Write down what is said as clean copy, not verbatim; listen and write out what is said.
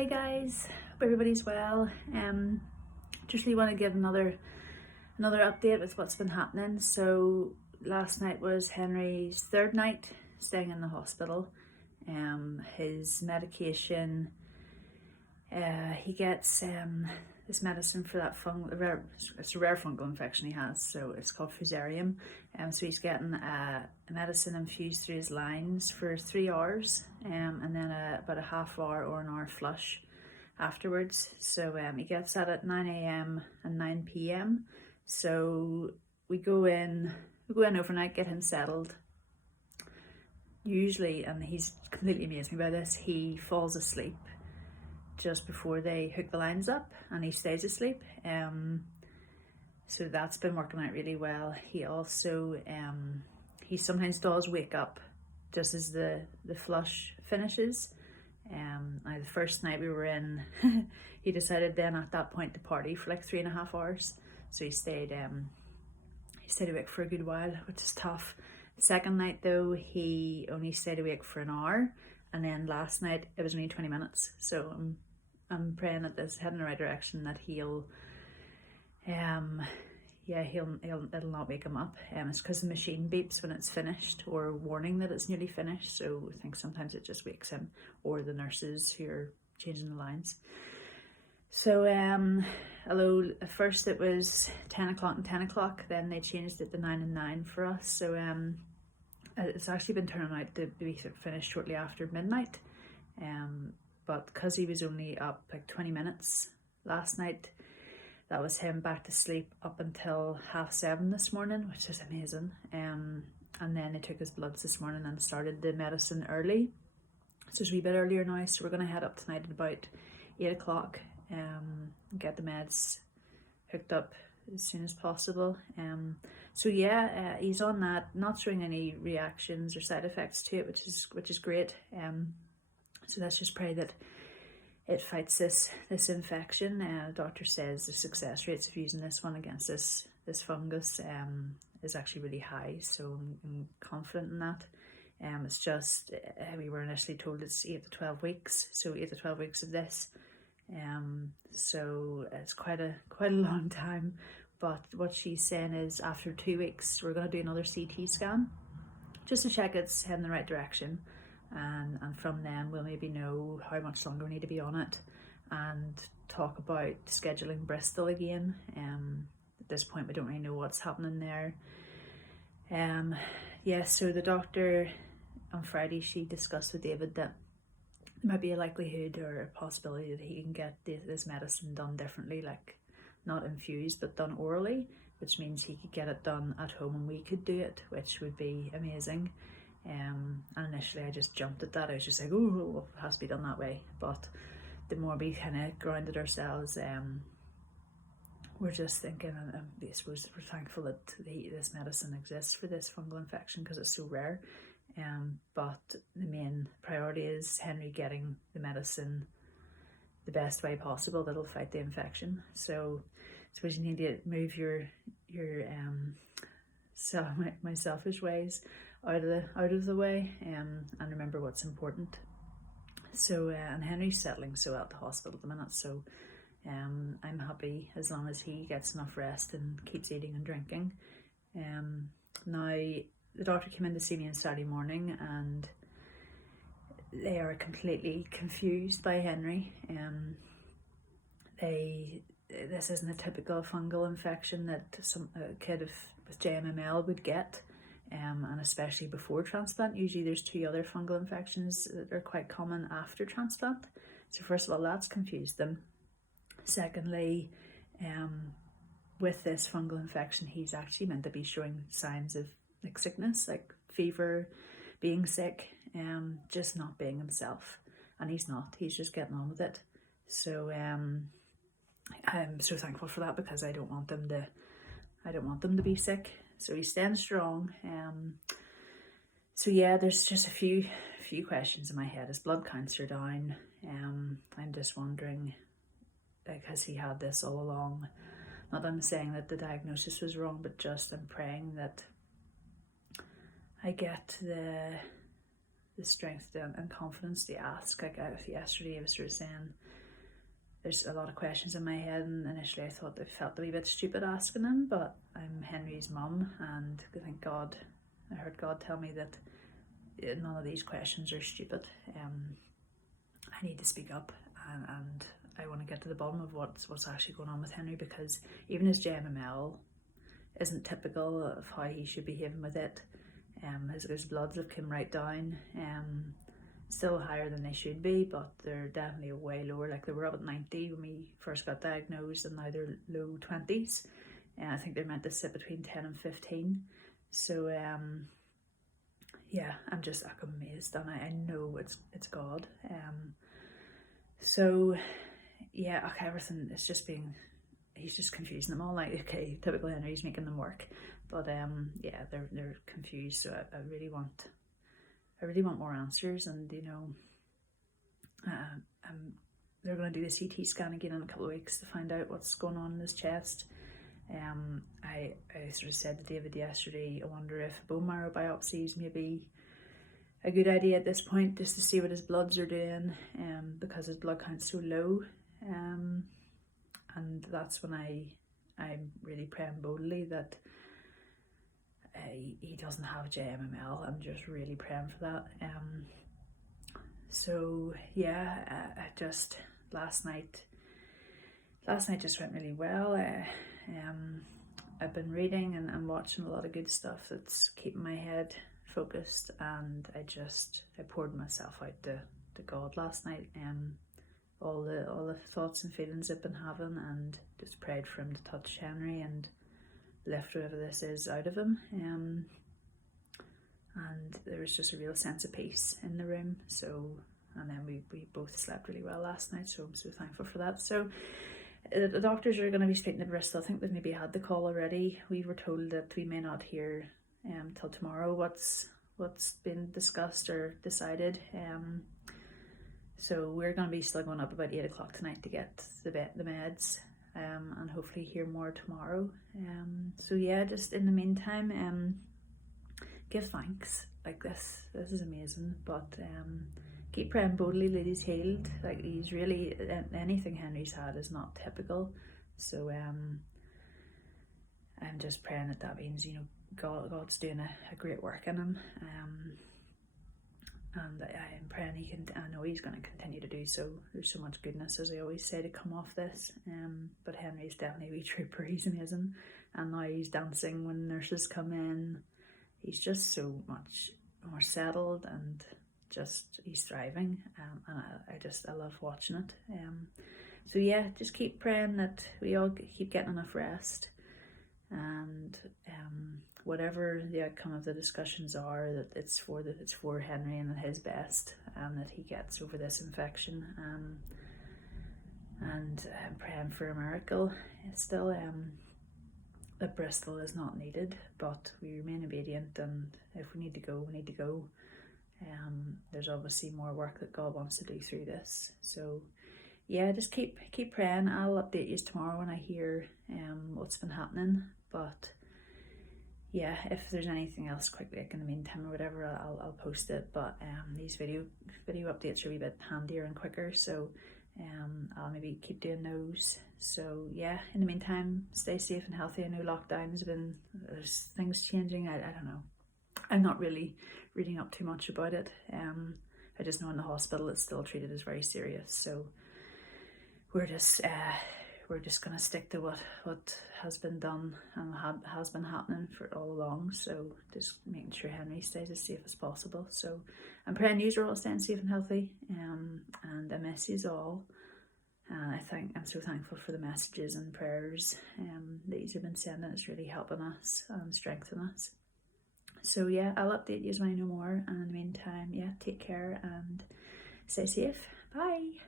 Hey guys, hope everybody's well. Just really want to give another update with what's been happening. So last night was Henry's third night staying in the hospital. His medication, he gets this medicine for that it's a rare fungal infection he has, so it's called fusarium. So he's getting a medicine infused through his lines for 3 hours, and then about a half hour or an hour flush afterwards. So he gets that at 9 a.m. and 9 p.m. So we go in overnight, get him settled. Usually, and he's completely amazed me by this, he falls asleep just before they hook the lines up, and he stays asleep. So that's been working out really well. He also he sometimes does wake up just as the flush finishes. Now the first night we were in, he decided then at that point to party for like 3.5 hours. So he stayed awake for a good while, which is tough. The second night though, he only stayed awake for an hour, and then last night it was only 20 minutes. So I'm praying that this is heading in the right direction, that it'll not wake him up. It's because the machine beeps when it's finished, or warning that it's nearly finished. So I think sometimes it just wakes him, or the nurses who are changing the lines. So although at first it was 10 o'clock and 10 o'clock, then they changed it to 9 and 9 for us. So it's actually been turning out to be finished shortly after midnight. But because he was only up like 20 minutes last night, that was him back to sleep up until 7:30 this morning, which is amazing. And then they took his bloods this morning and started the medicine early. So it's a wee bit earlier now, so we're going to head up tonight at about 8 o'clock, get the meds hooked up as soon as possible. So yeah, he's on that, not showing any reactions or side effects to it, which is great. So let's just pray that it fights this infection. The doctor says the success rates of using this one against this fungus is actually really high, so I'm confident in that. It's just we were initially told it's 8 to 12 weeks, so 8 to 12 weeks of this. So it's quite a long time. But what she's saying is after 2 weeks we're going to do another CT scan just to check it's heading in the right direction. And from then we'll maybe know how much longer we need to be on it, and talk about scheduling Bristol again. At this point we don't really know what's happening there. So the doctor on Friday, she discussed with David that there might be a likelihood or a possibility that he can get this medicine done differently, like not infused but done orally, which means he could get it done at home and we could do it, which would be amazing. And initially I just jumped at that. I was just like, oh, it has to be done that way. But the more we kind of grounded ourselves, we're just thinking, and I suppose we're thankful that this medicine exists for this fungal infection because it's so rare. But the main priority is Henry getting the medicine the best way possible that'll fight the infection. So I suppose you need to move your my selfish ways out of the way, and remember what's important. So and Henry's settling so well at the hospital at the minute, so I'm happy as long as he gets enough rest and keeps eating and drinking. Now the doctor came in to see me on Saturday morning, and they are completely confused by Henry. This isn't a typical fungal infection that a kid with JMML would get. And especially before transplant. Usually there's 2 other fungal infections that are quite common after transplant. So first of all, that's confused them. Secondly, with this fungal infection, he's actually meant to be showing signs of like sickness, like fever, being sick, just not being himself. And he's not, he's just getting on with it. So I'm so thankful for that, because I don't want them to be sick. So he's staying strong. So yeah, there's just a few questions in my head. His blood counts are down. I'm just wondering, like, has he had this all along? Not that I'm saying that the diagnosis was wrong, but just I'm praying that I get the strength and confidence to ask. Like yesterday I was sort of saying, there's a lot of questions in my head, and initially I thought I felt a wee bit stupid asking him, but I'm Henry's mum, and I heard God tell me that none of these questions are stupid. I need to speak up, and I want to get to the bottom of what's actually going on with Henry, because even his JMML isn't typical of how he should be behaving with it. His bloods have come right down, still higher than they should be, but they're definitely way lower. Like, they were up at 90 when we first got diagnosed, and now they're low 20s, and I think they're meant to sit between 10 and 15. So yeah, I'm just amazed, and I know it's God. So yeah, okay, everything is just he's just confusing them all. Like, okay, typical Henry's making them work, but yeah, they're confused. So I really want more answers, and you know, they're going to do the CT scan again in a couple of weeks to find out what's going on in his chest. I sort of said to David yesterday, I wonder if bone marrow biopsies may be a good idea at this point, just to see what his bloods are doing, because his blood count's so low, and that's when I'm really praying boldly that he doesn't have JMML. I'm just really praying for that. So yeah, I just last night just went really well. I've been reading and watching a lot of good stuff that's keeping my head focused, and I poured myself out to God last night, all the thoughts and feelings I've been having, and just prayed for him to touch Henry and lift whatever this is out of him. And there was just a real sense of peace in the room. So, and then we both slept really well last night, so I'm so thankful for that. So the doctors are going to be speaking to Bristol. I think they've maybe had the call already. We were told that we may not hear till tomorrow what's been discussed or decided. So we're going to be still going up about 8 o'clock tonight to get the meds, and hopefully hear more tomorrow. So yeah, just in the meantime, give thanks. Like, this is amazing, but keep praying boldly that he's healed. Like, he's really, anything Henry's had is not typical. So I'm just praying that means, you know, God's doing a great work in him, and I am praying I know he's going to continue to do so. There's so much goodness, as I always say, to come off this, but Henry's definitely a wee trooper. He's amazing, and now he's dancing when nurses come in. He's just so much more settled, and just he's thriving, and I love watching it. So yeah, just keep praying that we all keep getting enough rest, and whatever the outcome of the discussions are, that it's for Henry and his best, and that he gets over this infection, and I'm praying for a miracle. It's still that Bristol is not needed, but we remain obedient, and if we need to go, we need to go. There's obviously more work that God wants to do through this. So yeah, just keep praying. I'll update you tomorrow when I hear what's been happening. But yeah, if there's anything else quickly, like in the meantime or whatever, I'll post it. But these video updates are a wee bit handier and quicker, so I'll maybe keep doing those. So yeah, in the meantime, stay safe and healthy. I know lockdowns there's things changing. I don't know. I'm not really reading up too much about it. I just know in the hospital it's still treated as very serious. So we're just gonna stick to what has been done and has been happening for all along. So just making sure Henry stays as safe as possible. So I'm praying you are all staying safe and healthy. And I miss you all. And I'm so thankful for the messages and prayers that you've been sending. It's really helping us and strengthening us. So yeah, I'll update you when I know more. And in the meantime, yeah, take care and stay safe. Bye.